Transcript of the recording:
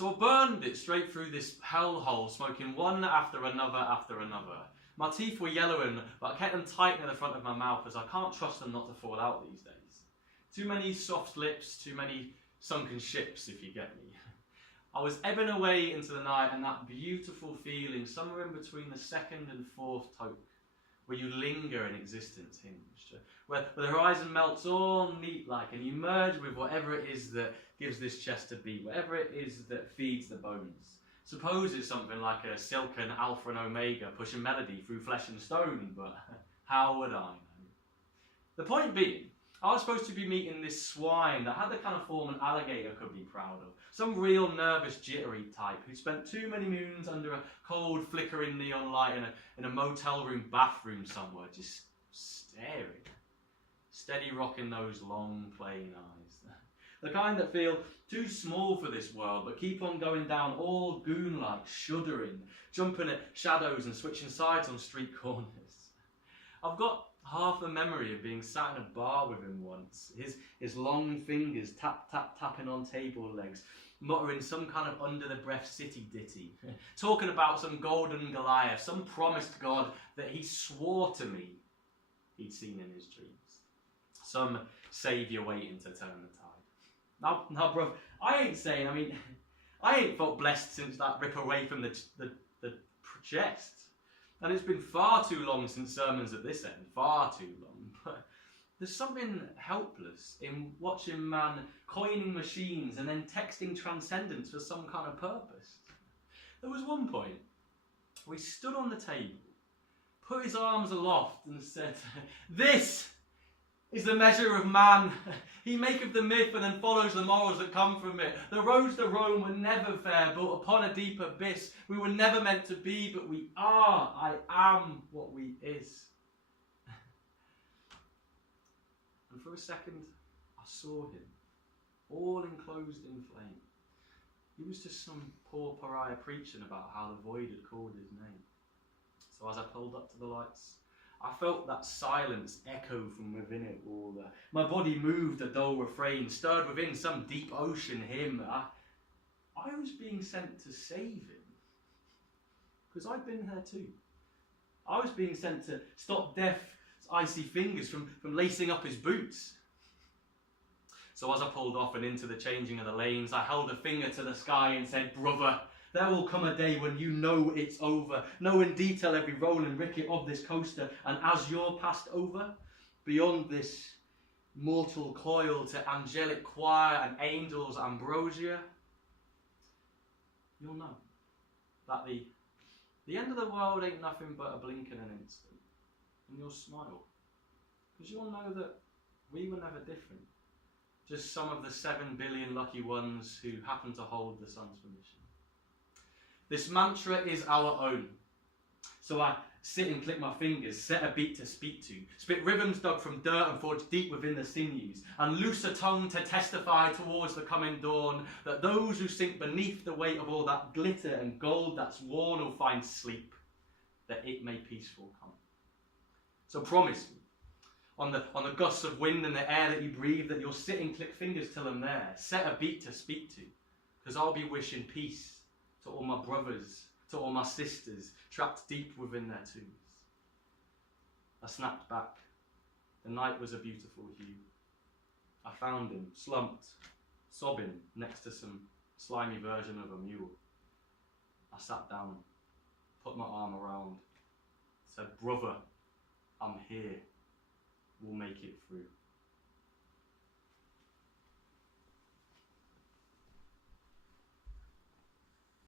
So I burned it straight through this hellhole, smoking one after another after another. My teeth were yellowing, but I kept them tight near the front of my mouth as I can't trust them not to fall out these days. Too many soft lips, too many sunken ships, if you get me. I was ebbing away into the night, and that beautiful feeling somewhere in between the second and fourth toke, where you linger in existence hinged, where the horizon melts all neat-like and you merge with whatever it is that gives this chest a beat, whatever it is that feeds the bones. Suppose it's something like a silken alpha and omega pushing melody through flesh and stone, but how would I know? The point being, I was supposed to be meeting this swine that had the kind of form an alligator could be proud of. Some real nervous, jittery type who spent too many moons under a cold, flickering neon light in a motel room bathroom somewhere, just staring. Steady rocking those long, plain eyes. The kind that feel too small for this world, but keep on going down all goon-like, shuddering, jumping at shadows and switching sides on street corners. I've got half a memory of being sat in a bar with him once, his long fingers tapping on table legs, muttering some kind of under-the-breath city ditty, talking about some golden Goliath, some promised god that he swore to me he'd seen in his dreams. Some saviour waiting to turn the tide. Now, bruv, I ain't felt blessed since that rip away from the chest. And it's been far too long since sermons at this end, far too long. But there's something helpless in watching man coining machines and then texting transcendence for some kind of purpose. There was one point where he stood on the table, put his arms aloft and said, "This is the measure of man. He maketh the myth and then follows the morals that come from it. The roads to Rome were never fair, built upon a deep abyss. We were never meant to be, but we are. I am what we is." And for a second, I saw him, all enclosed in flame. He was just some poor pariah preaching about how the void had called his name. So as I pulled up to the lights, I felt that silence echo from within it all. My body moved a dull refrain, stirred within some deep ocean hymn. I was being sent to save him, because I'd been there too. I was being sent to stop Death's icy fingers from lacing up his boots. So as I pulled off and into the changing of the lanes, I held a finger to the sky and said, "Brother, there will come a day when you know it's over. Know in detail every roll and ricket of this coaster. And as you're passed over, beyond this mortal coil to angelic choir and angels' ambrosia, you'll know that the end of the world ain't nothing but a blink in an instant. And you'll smile, because you'll know that we were never different. Just some of the 7 billion lucky ones who happen to hold the sun's permission. This mantra is our own. So I sit and click my fingers, set a beat to speak to, spit rhythms dug from dirt and forged deep within the sinews, and loose a tongue to testify towards the coming dawn that those who sink beneath the weight of all that glitter and gold that's worn will find sleep, that it may peaceful come. So promise me, on the gusts of wind and the air that you breathe, that you'll sit and click fingers till I'm there, set a beat to speak to, because I'll be wishing peace to all my brothers, to all my sisters, trapped deep within their tombs. I snapped back. The night was a beautiful hue. I found him, slumped, sobbing next to some slimy version of a mule. I sat down, put my arm around, said, "Brother, I'm here. We'll make it through."